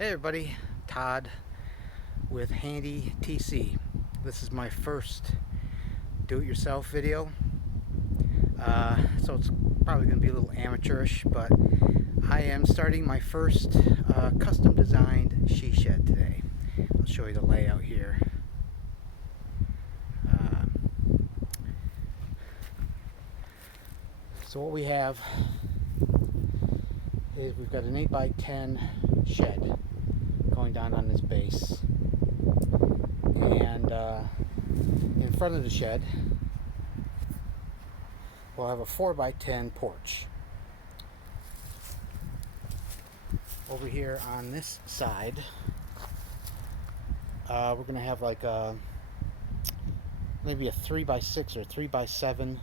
Hey everybody, Todd with Handy TC. This is my first do-it-yourself video, so it's probably going to be a little amateurish, but I am starting my first custom designed she shed today. I'll show you the layout here. Uh, so what we have is we've got an 8x10 shed going down on this base, and in front of the shed we'll have a 4x10 porch. Over here on this side we're going to have like maybe a 3x6 or 3x7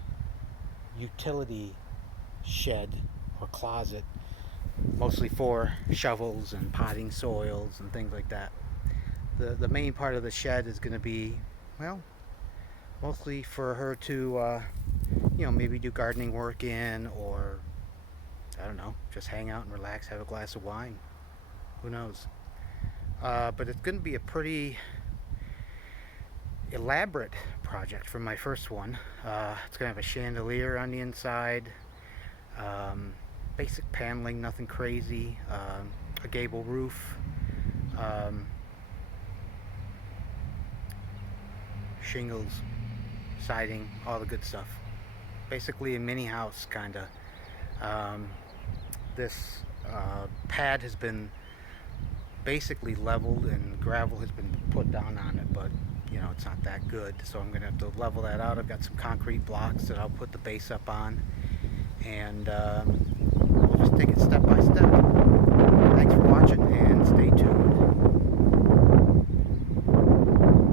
utility shed or closet, mostly for shovels and potting soils and things like that. The main part of the shed is going to be, well, mostly for her to maybe do gardening work in, or I don't know, just hang out and relax, have a glass of wine, who knows. But it's going to be a pretty elaborate project for my first one. It's going to have a chandelier on the inside, basic paneling, nothing crazy, a gable roof, shingles, siding, all the good stuff. Basically a mini house, kinda. This pad has been basically leveled and gravel has been put down on it, but it's not that good, so I'm gonna have to level that out. I've got some concrete blocks that I'll put the base up on, and we'll just take it step by step. Thanks for watching.